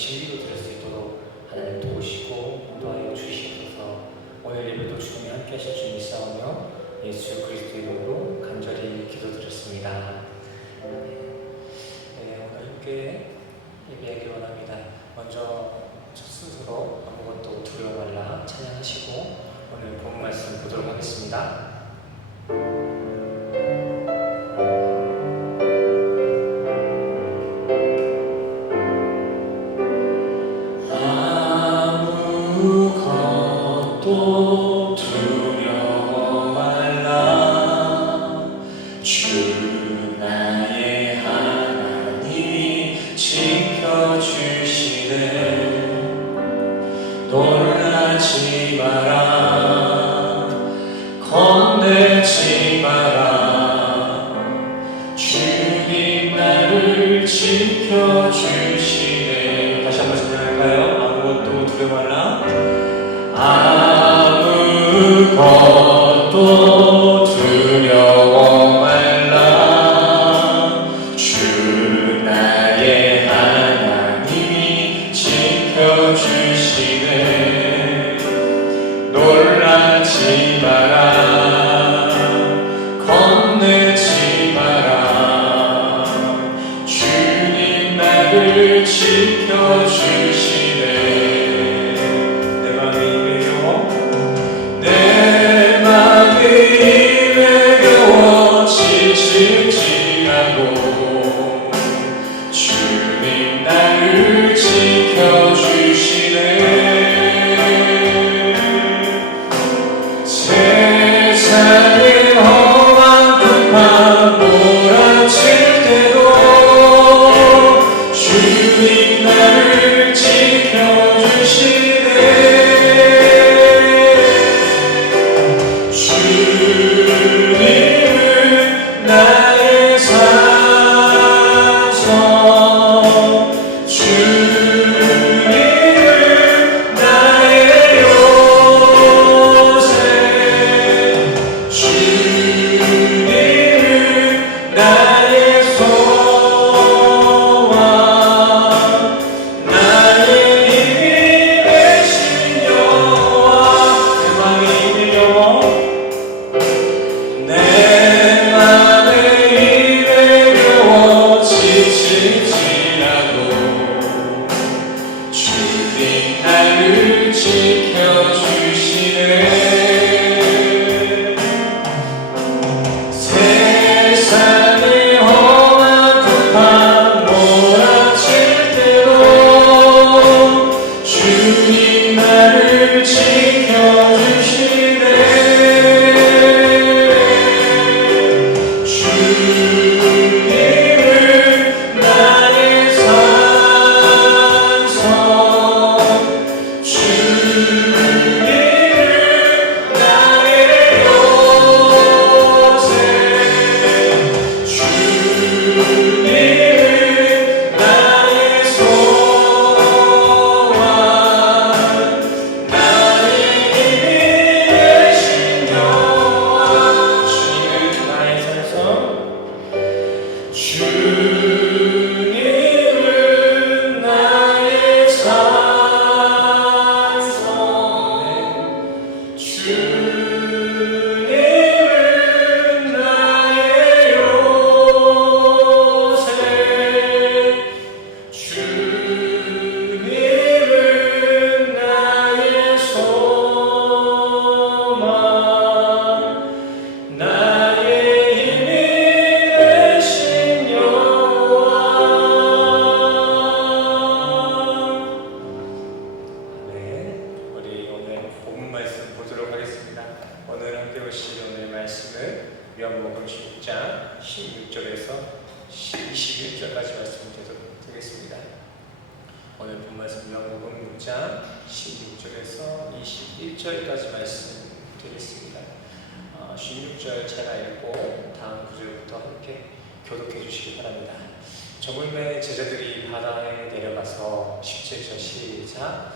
진리로 들을 수 있도록 하나님 도우시고 인도하여 주시옵소서. 오늘 예배도 주님이 함께 하실 줄 믿사오며 예수 그리스도의 이름으로 간절히 기도드렸습니다. 오늘 함께 예배하기 원합니다. 먼저 첫 순서로 아무것도 두려워 말라 찬양하시고 오늘 본 말씀 보도록 하겠습니다. 아무것도 두려워 말라. 주 나의 하나님이 지켜주시네. 놀라지 마라. 겁내지 마라. 주님 나를 지켜주시네. 다시 한번 찬양할까요? 아무것도 두려워 말라. 아무것도 두려워 말라. 주 나의 하나님이 지켜주시네. 놀라지 마라. 겁내지 마라. 주님 나를 지켜주시네. 내 맘이 입에 겨워 지칠지라도 주님 나를 지켜주시네. 세상의 험한 풍파 몰아칠 때도 주님 나를 지켜주시네. 주님은 나의 산성, 주님은 나의 요새, 주님은 나의 소망, 나의 힘이 되신 여호와. 내 맘이 밀려워 내 맘에 입에 겨워 지칠지라도 주님 나를 지켜주시네. 세상의 험한 풍파 몰아칠 때도 주님 나를 지켜주시네. 주님은 나의 산성, 주님은 나의 요새, 주님은 나의 소망, 나의 힘이 되신 여호와. 주님은 나의 산성, 주님은 나의 산성, 주님은 나의 요새, 주님은 나의 소망, 나의 힘이 되신 여호와. 네, 우리 오늘 본문 말씀 보도록 하겠습니다. 오늘 함께 보실 오늘 말씀은 요한복음 16장 16절에서 21절까지 말씀 드리겠습니다. 오늘 본 말씀 요한복음 6장 16절에서 21절까지 말씀 드리겠습니다. 16절 제가 읽고 다음 구절부터 함께 교독해 주시기 바랍니다. 저물매 제자들이 바다에 내려가서 17절 시작.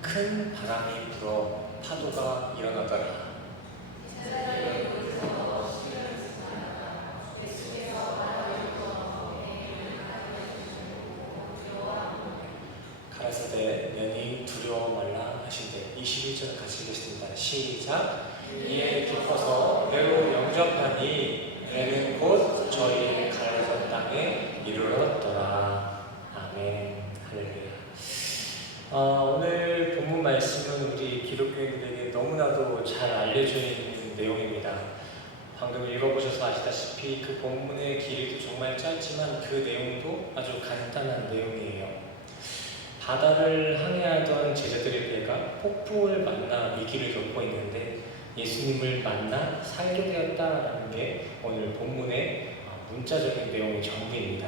큰 바람이 불어 파도가 일어나더라. 시작. 이에 깊어서 배로 영접하니 배는 곧 저희 가나안 땅에 이르렀더라. 아멘. 할렐루야. 오늘 본문 말씀은 우리 기독교인들에게 너무나도 잘 알려져 있는 내용입니다. 방금 읽어보셔서 아시다시피 그 본문의 길이도 정말 짧지만 그 내용도 아주 간단한 내용이에요. 바다를 항해하던 제자들의 배가 폭풍을 만나 위기를 겪고 있는데 예수님을 만나 살게 되었다라는 게 오늘 본문의 문자적인 내용의 전부입니다.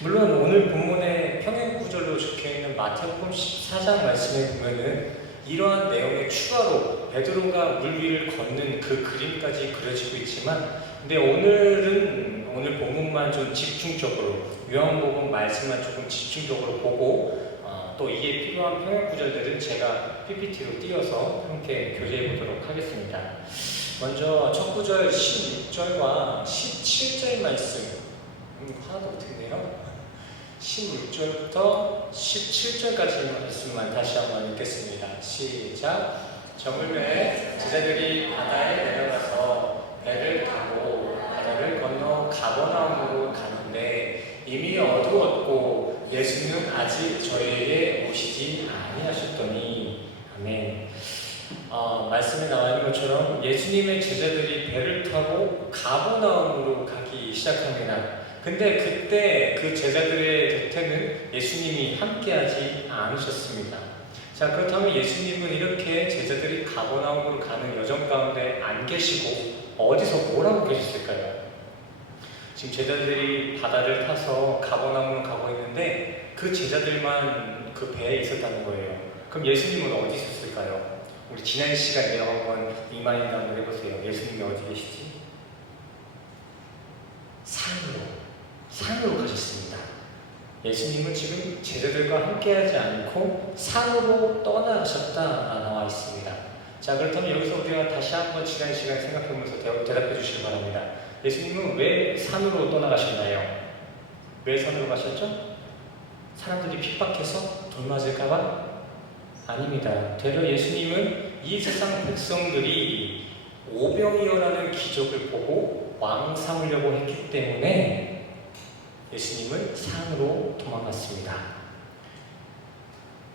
물론 오늘 본문의 평행구절로 적혀있는 마태복음 14장 말씀에 보면은 이러한 내용의 추가로 베드로가 물 위를 걷는 그 그림까지 그려지고 있지만, 근데 오늘 본문만 좀 집중적으로 요한복음 말씀만 조금 집중적으로 보고 또 이에 필요한 평행구절들은 제가 PPT로 띄워서 함께 교제해 보도록 하겠습니다. 먼저 첫 구절 16절과 17절 말씀, 하나도 못했네요. 16절부터 17절까지 말씀만 다시 한번 읽겠습니다. 시작. 저물매 제자들이 바다에 내려가서 배를 타고 바다를 건너 가버나움으로 가는데 이미 어두웠고 예수는 아직 저희에게 오시지 아니하셨더니. 아멘. 말씀에 나와 있는 것처럼 예수님의 제자들이 배를 타고 가버나움으로 가기 시작합니다. 근데 그때 그 제자들의 곁에는 예수님이 함께하지 않으셨습니다. 자, 그렇다면 예수님은 이렇게 제자들이 가버나움으로 가는 여정 가운데 안 계시고 어디서 뭘 하고 계셨을까요? 지금 제자들이 바다를 타서 가버나움으로 가고 있는데 그 제자들만 그 배에 있었다는 거예요. 그럼 예수님은 어디 있었을까요? 우리 지난 시간에 한번 리마인드 한번 해보세요. 예수님이 어디 계시지? 산으로 가셨습니다. 예수님은 지금 제자들과 함께하지 않고 산으로 떠나가셨다 나와 있습니다. 자, 그렇다면 여기서 우리가 다시 한번 지난 시간 생각해보면서 대답해 주시기 바랍니다. 예수님은 왜 산으로 떠나가셨나요? 왜 산으로 가셨죠? 사람들이 핍박해서 돌 맞을까봐? 아닙니다. 되려 예수님은 이 세상 백성들이 오병이어라는 기적을 보고 왕 삼으려고 했기 때문에 예수님은 산으로 도망갔습니다.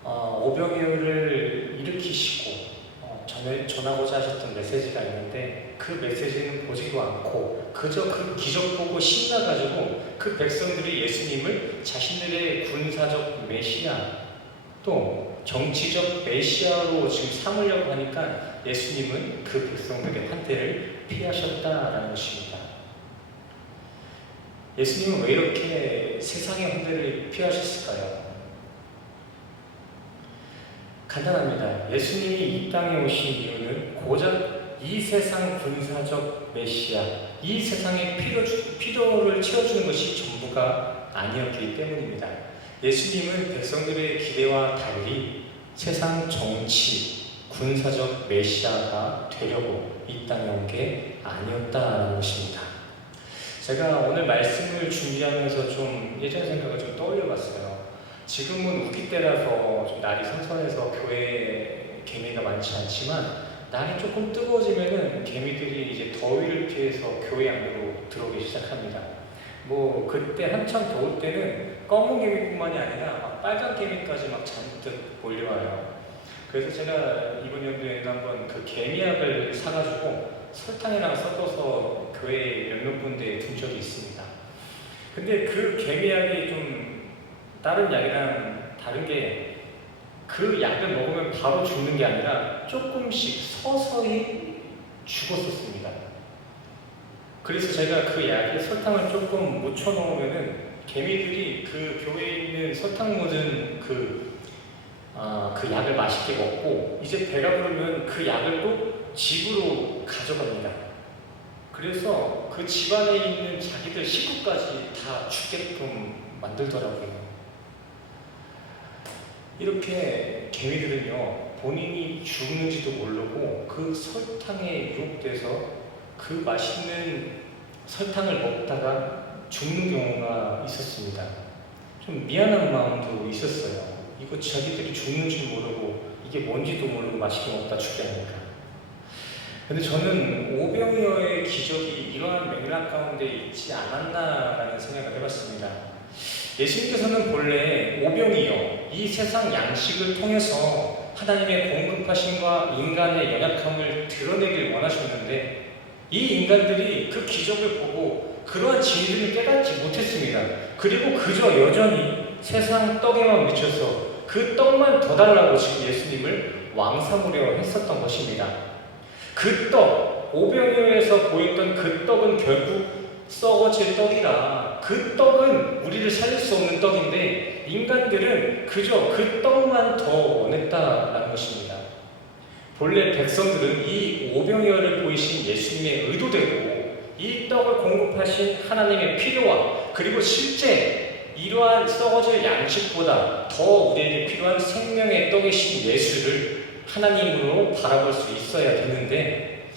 오병이어를 일으키시고 전하고자 하셨던 메시지가 있는데 그 메시지는 보지도 않고 그저 그 기적 보고 신나가지고 그 백성들이 예수님을 자신들의 군사적 메시아 또 정치적 메시아로 지금 삼으려고 하니까 예수님은 그 백성들의 판대를 피하셨다라는 것입니다. 예수님은 왜 이렇게 세상의 환대를 피하셨을까요? 간단합니다. 예수님이 이 땅에 오신 이유는 고작 이 세상 군사적 메시아, 이 세상의 필요를 채워주는 것이 전부가 아니었기 때문입니다. 예수님은 백성들의 기대와 달리 세상 정치, 군사적 메시아가 되려고 이 땅에 온 게 아니었다는 것입니다. 제가 오늘 말씀을 준비하면서 좀 예전 생각을 좀 떠올려봤어요. 지금은 우기 때라서 좀 날이 선선해서 교회에 개미가 많지 않지만 날이 조금 뜨거워지면은 개미들이 이제 더위를 피해서 교회 안으로 들어오기 시작합니다. 뭐 그때 한참 더울 때는 검은 개미뿐만이 아니라 막 빨간 개미까지 막 잔뜩 몰려와요. 그래서 제가 이번 연도에는 한번 그 개미약을 사가지고 설탕이랑 섞어서 교회 몇몇 군데에 둔 적이 있습니다. 근데 그 개미약이 좀 다른 약이랑 다른 게 그 약을 먹으면 바로 죽는 게 아니라 조금씩 서서히 죽었었습니다. 그래서 제가 그 약에 설탕을 조금 묻혀 놓으면은 개미들이 그 교회에 있는 설탕 묻은 그 약을 맛있게 먹고 이제 배가 부르면 그 약을 또 집으로 가져갑니다. 그래서 그 집안에 있는 자기들 식구까지 다 죽게끔 만들더라고요. 이렇게 개미들은요, 본인이 죽는지도 모르고 그 설탕에 유혹돼서 그 맛있는 설탕을 먹다가 죽는 경우가 있었습니다. 좀 미안한 마음도 있었어요. 이거 자기들이 죽는 줄 모르고 이게 뭔지도 모르고 맛있게 먹다 죽게 하니까. 근데 저는 오병이어의 기적이 이러한 맥락 가운데 있지 않았나라는 생각을 해봤습니다. 예수님께서는 본래 오병이어, 이 세상 양식을 통해서 하나님의 공급하심과 인간의 연약함을 드러내길 원하셨는데, 이 인간들이 그 기적을 보고 그러한 진리를 깨닫지 못했습니다. 그리고 그저 여전히 세상 떡에만 미쳐서 그 떡만 더 달라고 지금 예수님을 왕 삼으려 했었던 것입니다. 그 떡, 오병이어에서 보였던 그 떡은 결국 썩어질 떡이라, 그 떡은 우리를 살릴 수 없는 떡인데 인간들은 그저 그 떡만 더 원했다라는 것입니다. 본래 백성들은 이 오병이어를 보이신 예수님의 의도대로 이 떡을 공급하신 하나님의 필요와, 그리고 실제 이러한 썩어질 양식보다 더 우리에게 필요한 생명의 떡이신 예수를 하나님으로 바라볼 수 있어야 되는데,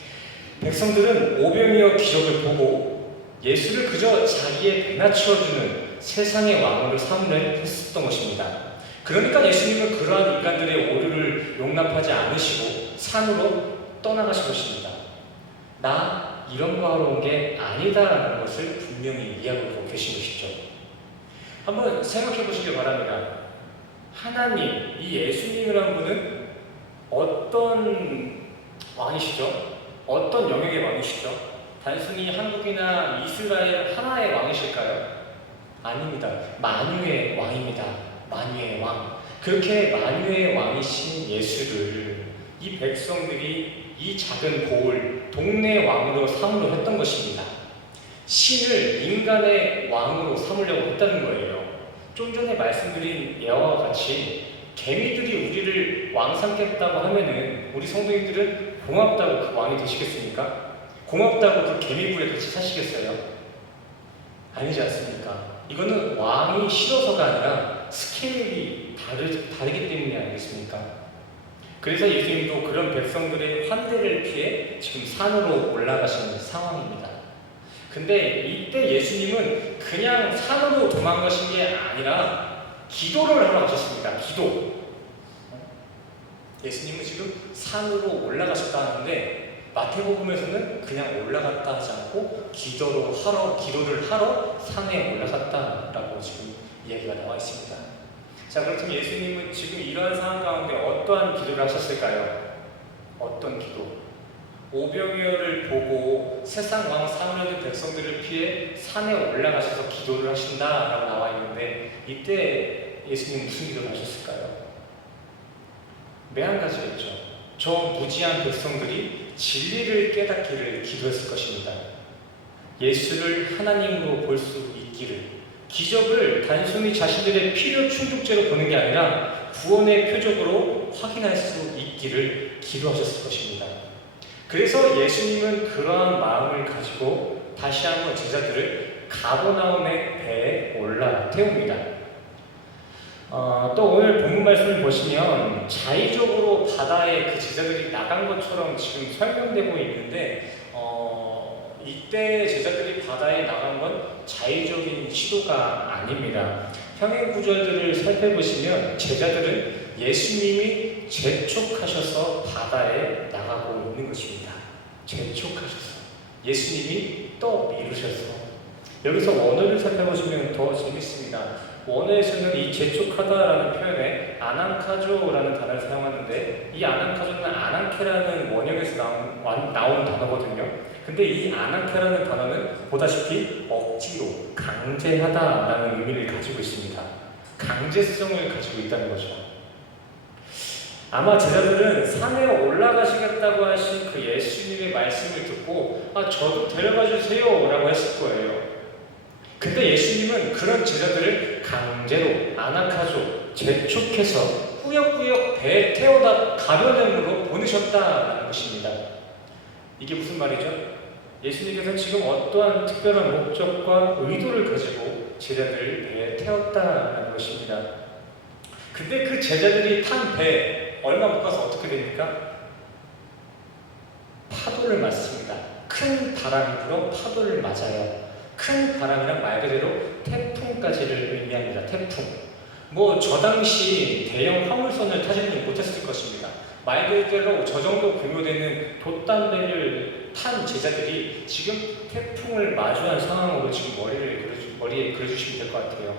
백성들은 오병이어 기적을 보고 예수를 그저 자기의 배나 채워주는 세상의 왕으로 삼으려 했었던 것입니다. 그러니까 예수님은 그러한 인간들의 오류를 용납하지 않으시고 산으로 떠나가신 것입니다. 나 이런 거 하러 온 게 아니다라는 것을 분명히 이야기하고 계신 것이죠. 한번 생각해 보시기 바랍니다. 하나님, 이 예수님이라는 분은 어떤 왕이시죠? 어떤 영역의 왕이시죠? 단순히 한국이나 이스라엘 하나의 왕이실까요? 아닙니다. 만유의 왕입니다. 만유의 왕. 그렇게 만유의 왕이신 예수를 이 백성들이 이 작은 고을, 동네 왕으로 삼으려 했던 것입니다. 신을 인간의 왕으로 삼으려고 했다는 거예요. 좀 전에 말씀드린 예화와 같이 개미들이 우리를 왕 삼겠다고 하면은 우리 성도님들은 고맙다고 그 왕이 되시겠습니까? 고맙다고 그 개미굴에 같이 사시겠어요? 아니지 않습니까? 이거는 왕이 싫어서가 아니라 스케일이 다르기 때문이 아니겠습니까? 그래서 예수님도 그런 백성들의 환대를 피해 지금 산으로 올라가시는 상황입니다. 근데 이때 예수님은 그냥 산으로 도망가신 게 아니라 기도를 하러 가셨습니다. 기도. 예수님은 지금 산으로 올라가셨다 하는데 마태복음에서는 그냥 올라갔다 하지 않고 기도를 하러 산에 올라갔다라고 지금 이야기가 나와 있습니다. 자, 그렇다면 예수님은 지금 이러한 상황 가운데 어떠한 기도를 하셨을까요? 어떤 기도? 오병이어를 보고 세상 왕 삼으려는 백성들을 피해 산에 올라가셔서 기도를 하신다라고 나와 있는데, 이때 예수님 무슨 기도를 하셨을까요? 한 가지였죠. 저 무지한 백성들이 진리를 깨닫기를 기도했을 것입니다. 예수를 하나님으로 볼 수 있기를, 기적을 단순히 자신들의 필요 충족제로 보는 게 아니라 구원의 표적으로 확인할 수 있기를 기도하셨을 것입니다. 그래서 예수님은 그러한 마음을 가지고 다시 한번 제자들을 가버나움의 배에 올라 태웁니다. 또 오늘 본문 말씀을 보시면 자의적으로 바다에 그 제자들이 나간 것처럼 지금 설명되고 있는데, 이때 제자들이 바다에 나간 건 자의적인 시도가 아닙니다. 평행 구절들을 살펴보시면 제자들은 예수님이 재촉하셔서 바다에 나가고 있는 것입니다. 재촉하셔서, 예수님이 떠미루셔서. 여기서 원어를 살펴보시면 더 재밌습니다. 원어에서는 이 재촉하다라는 표현에 아난카조라는 단어를 사용하는데, 이 아난카조는 아난케라는 원형에서 나온 단어거든요. 근데 이 아난케라는 단어는 보다시피 억지로, 강제하다라는 의미를 가지고 있습니다. 강제성을 가지고 있다는 거죠. 아마 제자들은 산에 올라가시겠다고 하신 그 예수님의 말씀을 듣고 저도 데려가 주세요 라고 했을 거예요. 근데 예수님은 그런 제자들을 강제로, 아나카조, 재촉해서 꾸역꾸역 배에 태워다 가버됨으로 보내셨다는 것입니다. 이게 무슨 말이죠? 예수님께서 지금 어떠한 특별한 목적과 의도를 가지고 제자들을 배에 태웠다는 것입니다. 근데 그 제자들이 탄 배 얼마 못 가서 어떻게 됩니까? 파도를 맞습니다. 큰 바람이 불어 파도를 맞아요. 큰 바람이란 말 그대로 태풍까지를 의미합니다. 태풍. 저 당시 대형 화물선을 타지는 못했을 것입니다. 말 그대로 저 정도 규모되는 돛담배를 한 제자들이 지금 태풍을 마주한 상황으로 지금 머리에 그려주시면 될 것 같아요.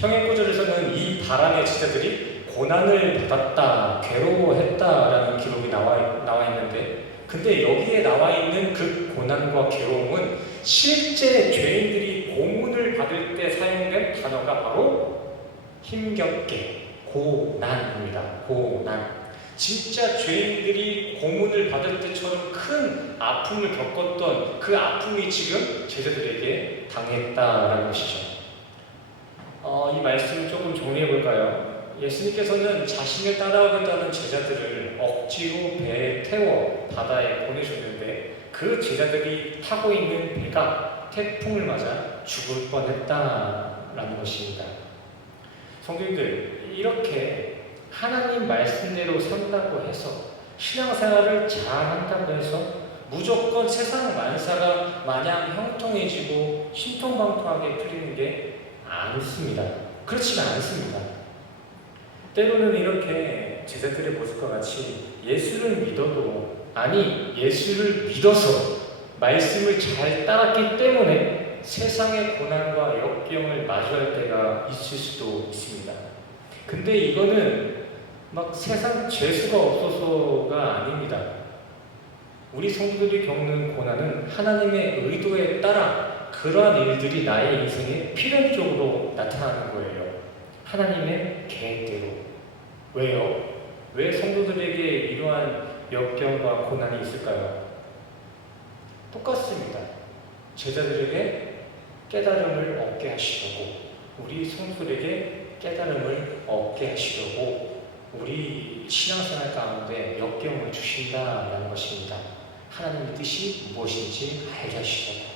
평행 구절에서는 이 바람의 제자들이 고난을 받았다, 괴로워했다라는 기록이 나와 있는데, 근데 여기에 나와 있는 그 고난과 괴로움은 실제 죄인들이 고문을 받을 때 사용된 단어가 바로 힘겹게, 고난입니다. 고난. 진짜 죄인들이 고문을 받을 때처럼 큰 아픔을 겪었던 그 아픔이 지금 제자들에게 당했다라는 것이죠. 이 말씀을 조금 정리해 볼까요? 예수님께서는 자신을 따라오겠다는 제자들을 억지로 배에 태워 바다에 보내셨는데, 그 제자들이 타고 있는 배가 태풍을 맞아 죽을 뻔했다라는 것입니다. 성도님들, 이렇게 하나님 말씀대로 산다고 해서, 신앙생활을 잘한다고 해서 무조건 세상 만사가 마냥 형통해지고 신통방통하게 풀리는 게 않습니다. 그렇지가 않습니다. 때로는 이렇게 제자들의 모습과 같이 예수를 믿어도, 아니 예수를 믿어서 말씀을 잘 따랐기 때문에 세상의 고난과 역경을 마주할 때가 있을 수도 있습니다. 근데 이거는 막 세상 재수가 없어서가 아닙니다. 우리 성도들이 겪는 고난은 하나님의 의도에 따라 그러한 일들이 나의 인생에 필연적으로 나타나는 거예요. 하나님의 계획대로. 왜요? 왜 성도들에게 이러한 역경과 고난이 있을까요? 똑같습니다. 제자들에게 깨달음을 얻게 하시려고, 우리 성도들에게 깨달음을 얻게 하시려고 우리 신앙생활 가운데 역경을 주신다라는 것입니다. 하나님의 뜻이 무엇인지 알게 하시려고.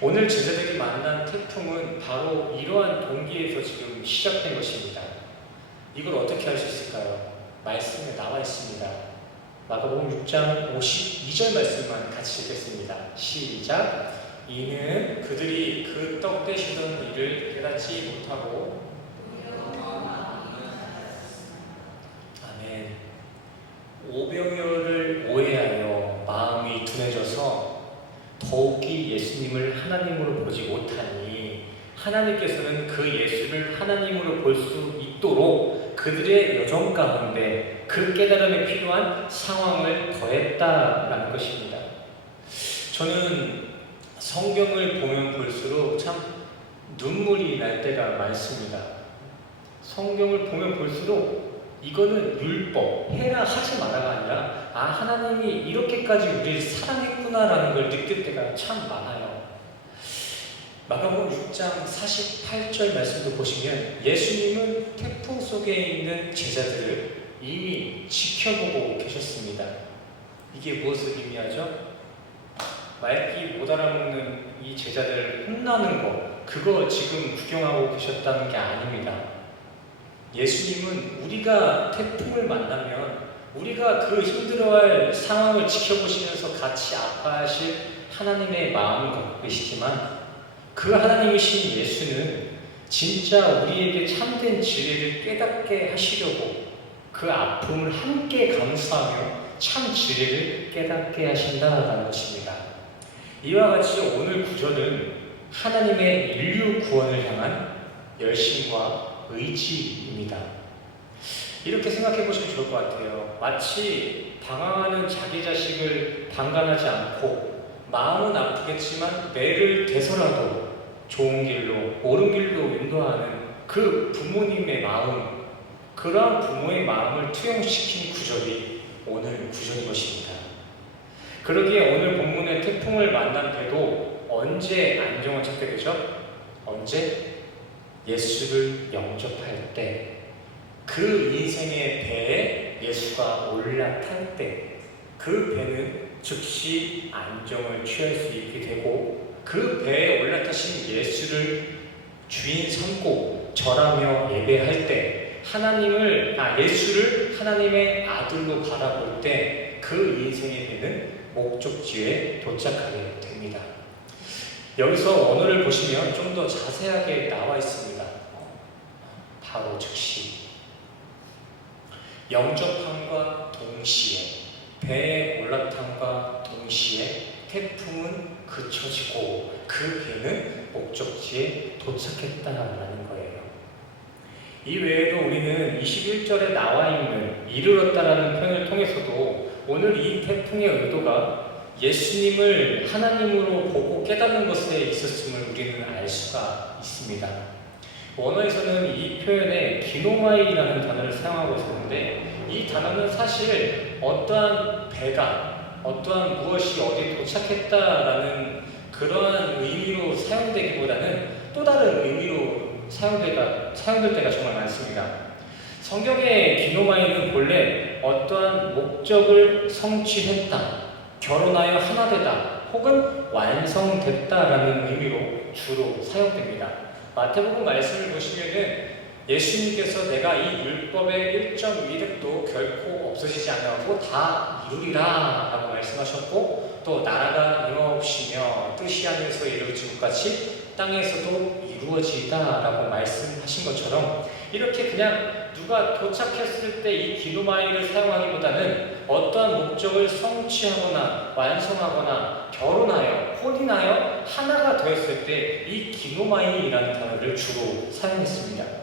오늘 제자들이 만난 태풍은 바로 이러한 동기에서 지금 시작된 것입니다. 이걸 어떻게 할 수 있을까요? 말씀에 나와 있습니다. 마가복음 6장 52절 말씀만 같이 읽겠습니다. 시작. 이는 그들이 그 떡 떼시던 일을 깨닫지 못하고, 아멘. 오병이어를 오해하여 마음이 둔해져서 더욱이 예수님을 하나님으로 보지 못하니, 하나님께서는 그 예수를 하나님으로 볼 수 있도록 그들의 여정 가운데 그 깨달음에 필요한 상황을 더했다라는 것입니다. 저는 성경을 보면 볼수록 참 눈물이 날 때가 많습니다. 성경을 보면 볼수록 이거는 율법, 해라 하지 마라가 아니라, 하나님이 이렇게까지 우리를 사랑했구나라는 걸 느낄 때가 참 많아요. 마가복음 6장 48절 말씀도 보시면 예수님은 태풍 속에 있는 제자들을 이미 지켜보고 계셨습니다. 이게 무엇을 의미하죠? 말귀 못 알아먹는 이 제자들을 혼나는 거, 그거 지금 구경하고 계셨다는 게 아닙니다. 예수님은 우리가 태풍을 만나면 우리가 그 힘들어할 상황을 지켜보시면서 같이 아파하실 하나님의 마음을 갖고 계시지만, 그 하나님이신 예수는 진짜 우리에게 참된 진리를 깨닫게 하시려고 그 아픔을 함께 감수하며 참 진리를 깨닫게 하신다라는 것입니다. 이와 같이 오늘 구절은 하나님의 인류 구원을 향한 열심과 의지입니다. 이렇게 생각해 보시면 좋을 것 같아요. 마치 방황하는 자기 자식을 방관하지 않고 마음은 아프겠지만 매를 대서라도 좋은 길로, 옳은 길로 인도하는 그 부모님의 마음, 그러한 부모의 마음을 투영시킨 구절이 오늘 구절인 것입니다. 그러기에 오늘 본문의 태풍을 만난 배도 언제 안정을 찾게 되죠? 언제? 예수를 영접할 때, 그 인생의 배에 예수가 올라탈 때, 그 배는 즉시 안정을 취할 수 있게 되고, 그 배에 올라타신 예수를 주인 삼고 절하며 예배할 때, 예수를 하나님의 아들로 바라볼 때 그 인생의 배는 목적지에 도착하게 됩니다. 여기서 원어를 보시면 좀 더 자세하게 나와 있습니다. 바로 즉시, 영접함과 동시에, 배의 올라탐과 동시에 태풍은 그쳐지고 그 배는 목적지에 도착했다라는 거예요. 이 외에도 우리는 21절에 나와 있는 이르렀다라는 표현을 통해서도 오늘 이 태풍의 의도가 예수님을 하나님으로 보고 깨닫는 것에 있었음을 우리는 알 수가 있습니다. 원어에서는 이 표현에 기노마이라는 단어를 사용하고 있었는데, 이 단어는 사실 어떠한 배가 어떠한 무엇이 어디에 도착했다라는 그러한 의미로 사용되기보다는 또 다른 의미로 사용될 때가 정말 많습니다. 성경의 기노마이는 본래 어떠한 목적을 성취했다, 결혼하여 하나 되다, 혹은 완성됐다라는 의미로 주로 사용됩니다. 마태복음 말씀을 보시면은 예수님께서 내가 이 율법의 1.1획도 결코 없어지지 않고 다 이루리라 라고 말씀하셨고, 또 나라가 임하옵시며 뜻이 하늘에서 이루어진 것 같이 땅에서도 이루어지다 라고 말씀하신 것처럼, 이렇게 그냥 누가 도착했을 때 이 기노마이를 사용하기보다는 어떠한 목적을 성취하거나 완성하거나 결혼하여 혼인하여 하나가 되었을 때 이 기노마이라는 단어를 주로 사용했습니다.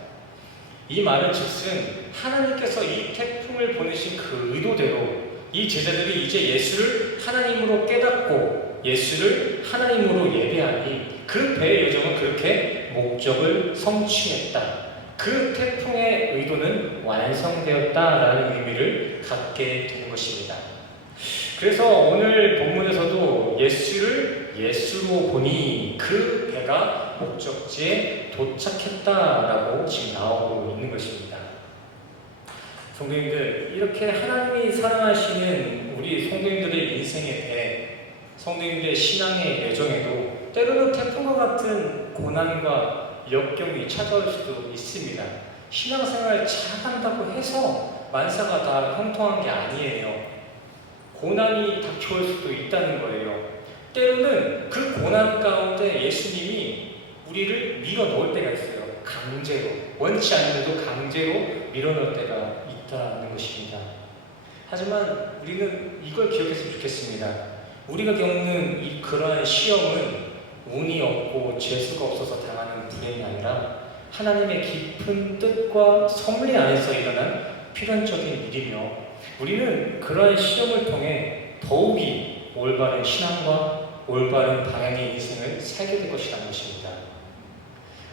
이 말은 즉슨 하나님께서 이 태풍을 보내신 그 의도대로 이 제자들이 이제 예수를 하나님으로 깨닫고 예수를 하나님으로 예배하니 그 배의 여정은 그렇게 목적을 성취했다, 그 태풍의 의도는 완성되었다라는 의미를 갖게 되는 것입니다. 그래서 오늘 본문에서도 예수를 예수로 보니 그 배가 목적지에 도착했다라고 지금 나오고 있는 것입니다. 성도님들, 이렇게 하나님이 사랑하시는 우리 성도님들의 인생의 배, 성도님들의 신앙의 여정에도 때로는 태풍과 같은 고난과 역경이 찾아올 수도 있습니다. 신앙생활 잘한다고 해서 만사가 다 형통한 게 아니에요. 고난이 닥쳐올 수도 있다는 거예요. 때로는 그 고난 가운데 예수님이 우리를 밀어넣을 때가 있어요. 강제로, 원치 않는데도 강제로 밀어넣을 때가 있다는 것입니다. 하지만 우리는 이걸 기억했으면 좋겠습니다. 우리가 겪는 그러한 시험은 운이 없고 재수가 없어서 당하는 불행이 아니라 하나님의 깊은 뜻과 섭리 안에서 일어난 필연적인 일이며, 우리는 그러한 시험을 통해 더욱이 올바른 신앙과 올바른 방향의 인생을 살게 될 것이라는 것입니다.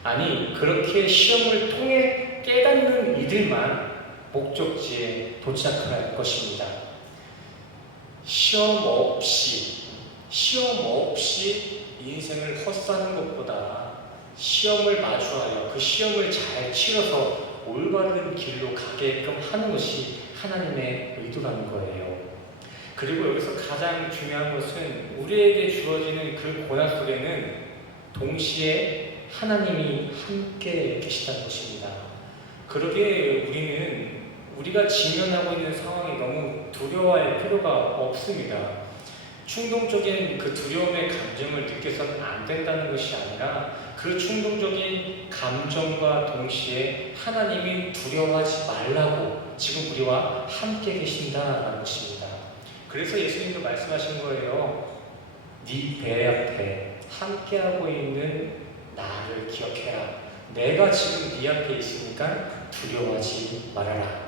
아니, 그렇게 시험을 통해 깨닫는 이들만 목적지에 도착할 것입니다. 시험 없이 인생을 헛사는 것보다 시험을 마주하여 그 시험을 잘 치러서 올바른 길로 가게끔 하는 것이 하나님의 의도라는 거예요. 그리고 여기서 가장 중요한 것은 우리에게 주어지는 그 고난 속에는 동시에 하나님이 함께 계시다는 것입니다. 그러기에 우리는 우리가 직면하고 있는 상황이 너무 두려워할 필요가 없습니다. 충동적인 그 두려움의 감정을 느껴서는 안 된다는 것이 아니라 그 충동적인 감정과 동시에 하나님이 두려워하지 말라고 지금 우리와 함께 계신다라는 것입니다. 그래서 예수님도 말씀하신 거예요. 네 배 앞에 함께하고 있는 나를 기억해라. 내가 지금 네 앞에 있으니까 두려워하지 말아라.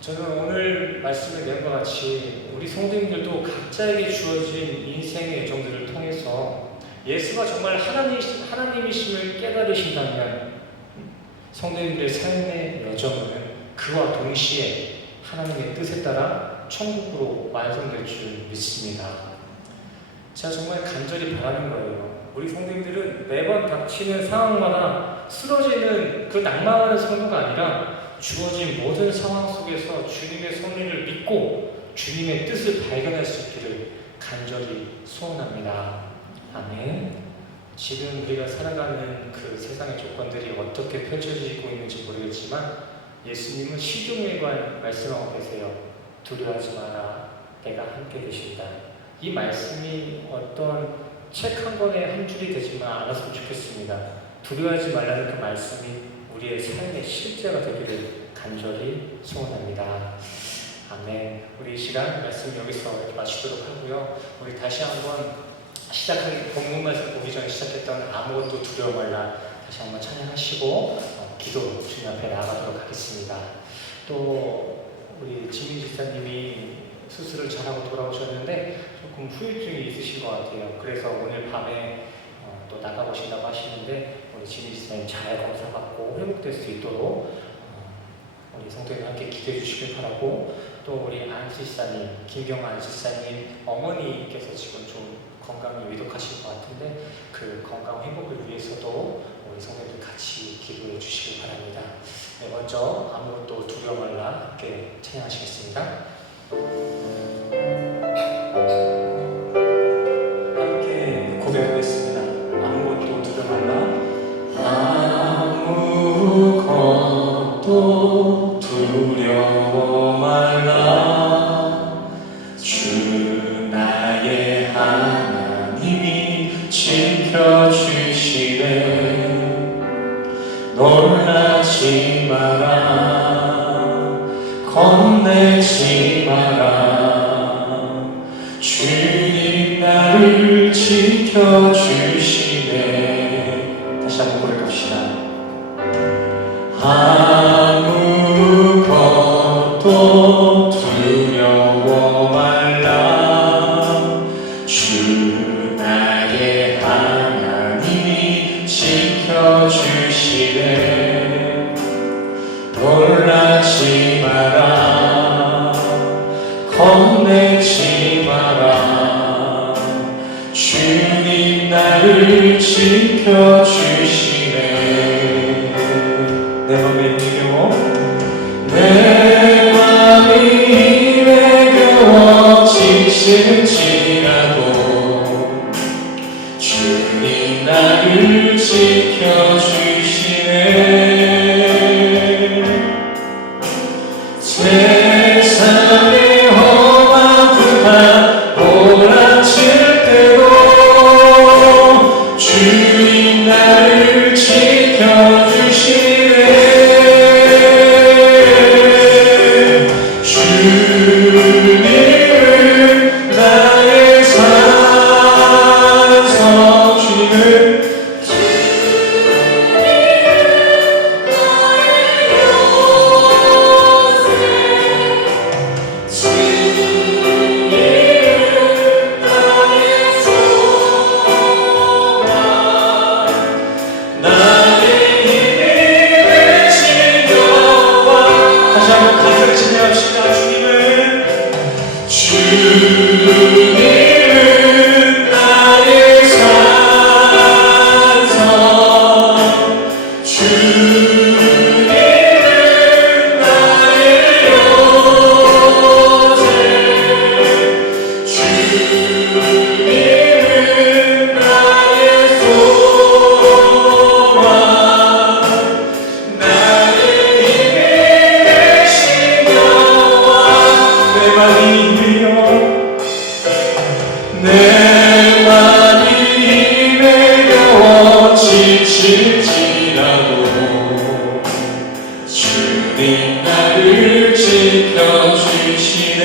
저는 오늘 말씀을 낸 것 같이 우리 성도님들도 각자에게 주어진 인생의 여정들을 통해서 예수가 정말 하나님이심을 깨달으신다면 성도님들의 삶의 여정은 그와 동시에 하나님의 뜻에 따라 천국으로 완성될 줄 믿습니다. 제가 정말 간절히 바라는 거예요. 우리 성도님들은 매번 닥치는 상황마다 쓰러지는 그 낭만하는 성도가 아니라 주어진 모든 상황 속에서 주님의 섭리를 믿고 주님의 뜻을 발견할 수 있기를 간절히 소원합니다. 아멘. 지금 우리가 살아가는 그 세상의 조건들이 어떻게 펼쳐지고 있는지 모르겠지만 예수님은 시종일관 말씀하고 계세요. 두려워하지 마라. 내가 함께 계신다. 이 말씀이 어떤 책 한 권의 한 줄이 되지만 않았으면 좋겠습니다. 두려워하지 말라는 그 말씀이 우리의 삶의 실제가 되기를 간절히 소원합니다. 아멘. 우리 이 시간 말씀 여기서 이렇게 마치도록 하고요. 우리 다시 한번 시작하기, 본문 말씀 보기 전에 시작했던 아무것도 두려워 말라 다시 한번 찬양하시고 기도 주님 앞에 나아가도록 하겠습니다. 또 우리 지민 집사님이 수술을 잘하고 돌아오셨는데 조금 후유증이 있으신 것 같아요. 그래서 오늘 밤에 또 나가보신다고 하시는데 우리 지민 집사님 잘 검사받고 회복될 수 있도록 우리 성도님 함께 기도해 주시길 바라고, 또 우리 안지사님, 김경아 안지사님 어머니께서 지금 좀 건강이 위독하실 것 같은데 그 건강 회복을 위해서도 우리 성도들 같이 기도해 주시길 바랍니다. 네, 먼저 아무것도 두려워 말라 함께 찬양하시겠습니다. 함께 고백하겠습니다. 아무것도 두려워 말라. 아무것도 두려워 말라. 주 나의 하나님이 지켜주시네. 놀라지 마라, 겁내지 마라. 주님 나를 지켜주시네. 다시 한번 고백합시다. 아무것도 두려워 말라. 주 나의 하나님이 지켜주시네. 놀라지 마라, 겁내지 마라. 주님 나를 지켜주시네. 내 맘에 힘겨워, 내 맘이 힘겨워 지칠지라도 주님 나를 지켜주시네. 세상의 험한 불판 몰아칠 때도 주님 나를 지켜주시네. 주님을 나의 산성, 주님을 주님은 나의 산성, 주님은 나의 요새, 주님은 나의 소망, 나의 힘이 되신 여호와. 내 맘이 내 맘이 힘에 겨워 지칠지라도 주님 나를 지켜주시네.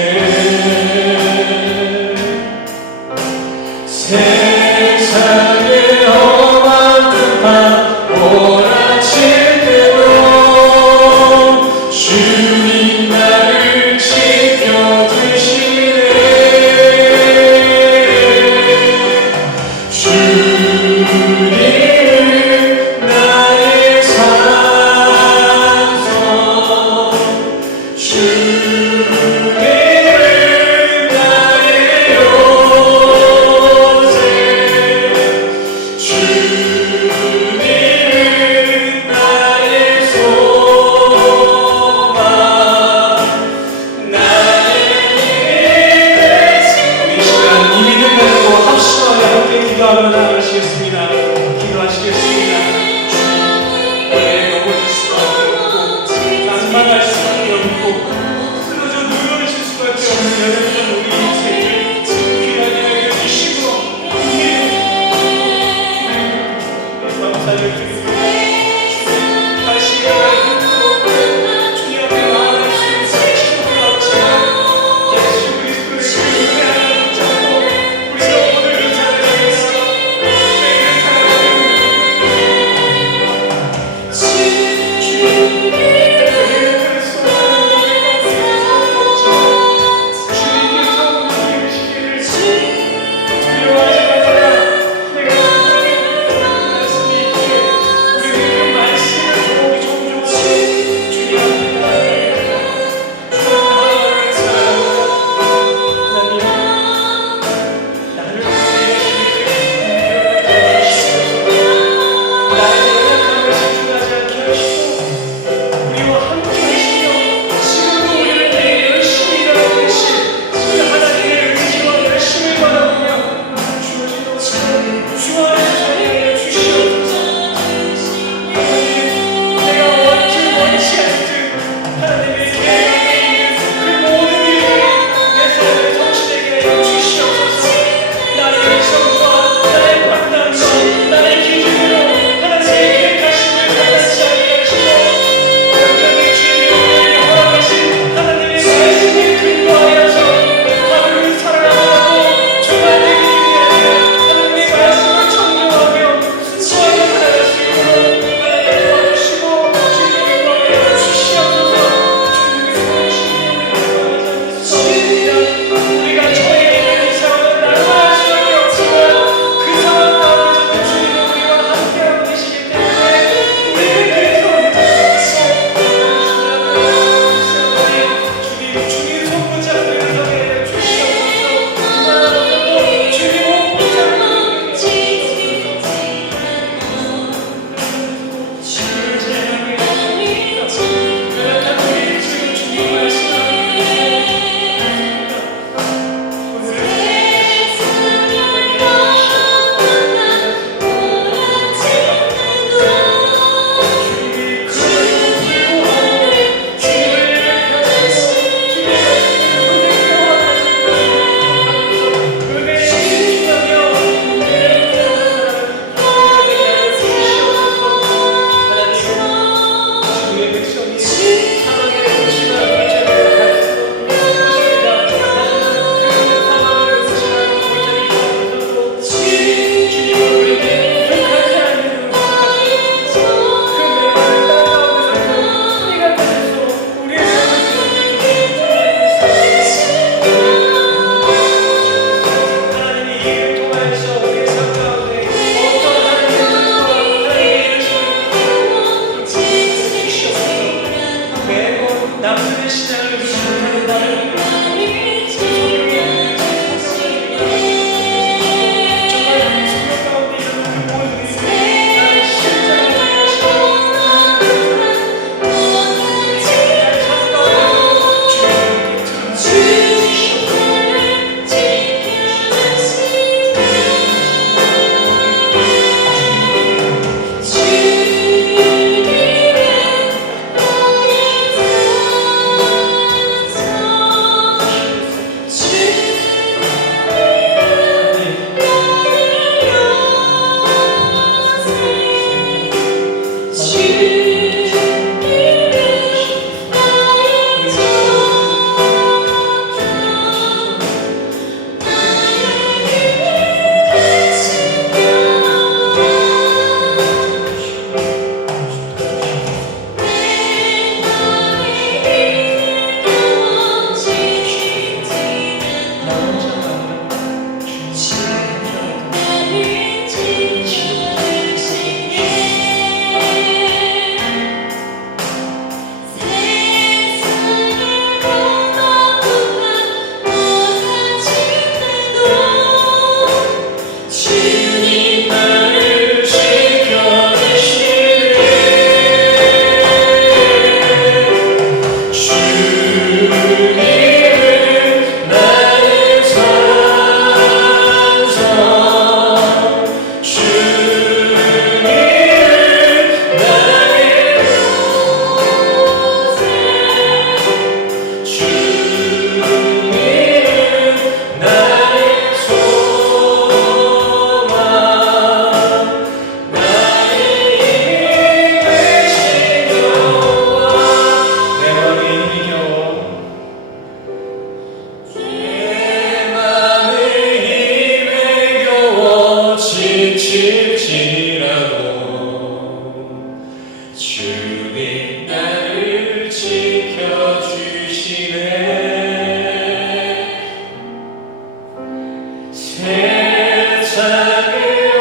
세상의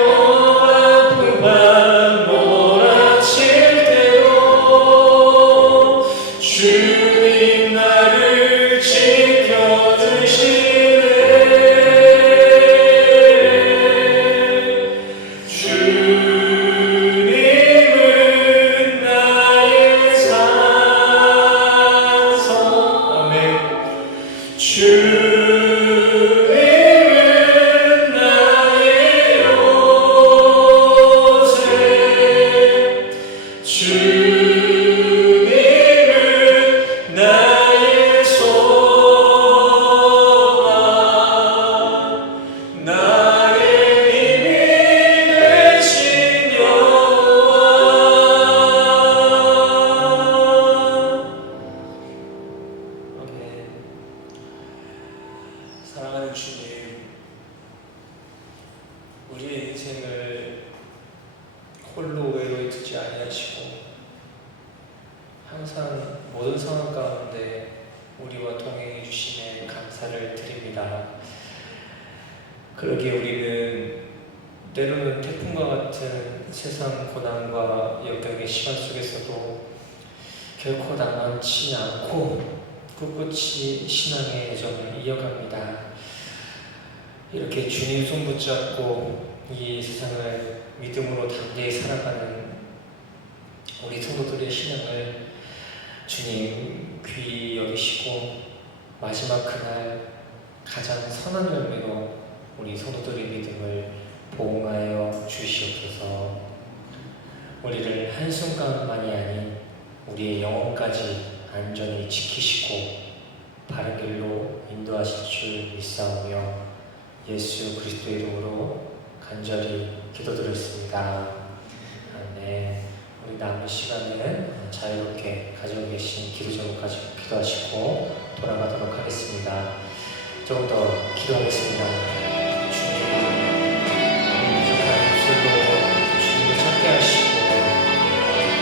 오만풍파 몰아칠 때도 주님 나를 지켜주시네. 주님은 나의 산성. 아멘. 주님은 나의 요새. 주님은 나의 소망. 나의 힘이 되신 여호와. 아멘. 사랑하는 주님, 우리의 인생을 홀로 외로이 두지 아니하시고 항상 모든 상황 가운데 우리와 동행해 주심에 감사를 드립니다. 그러기에 우리는 때로는 태풍과 같은 세상 고난과 역경의 시간 속에서도 결코 낙망치 않고 꿋꿋이 신앙의 여정을 이어갑니다. 이렇게 주님 손 붙잡고 이 세상을 믿음으로 담대히 살아가는 우리 성도들의 신앙을 주님 귀히 여기시고 마지막 그날 가장 선한 열매로 우리 성도들의 믿음을 보응하여 주시옵소서. 우리를 한순간만이 아닌 우리의 영혼까지 안전히 지키시고 바른 길로 인도하실 줄 믿사오며 예수 그리스도의 이름으로 간절히 기도드렸습니다. 아멘. 우리 남은 시간은 자유롭게 가지고 계신 기도 제목 가지고 기도하시고 돌아가도록 하겠습니다. 조금 더 기도하겠습니다.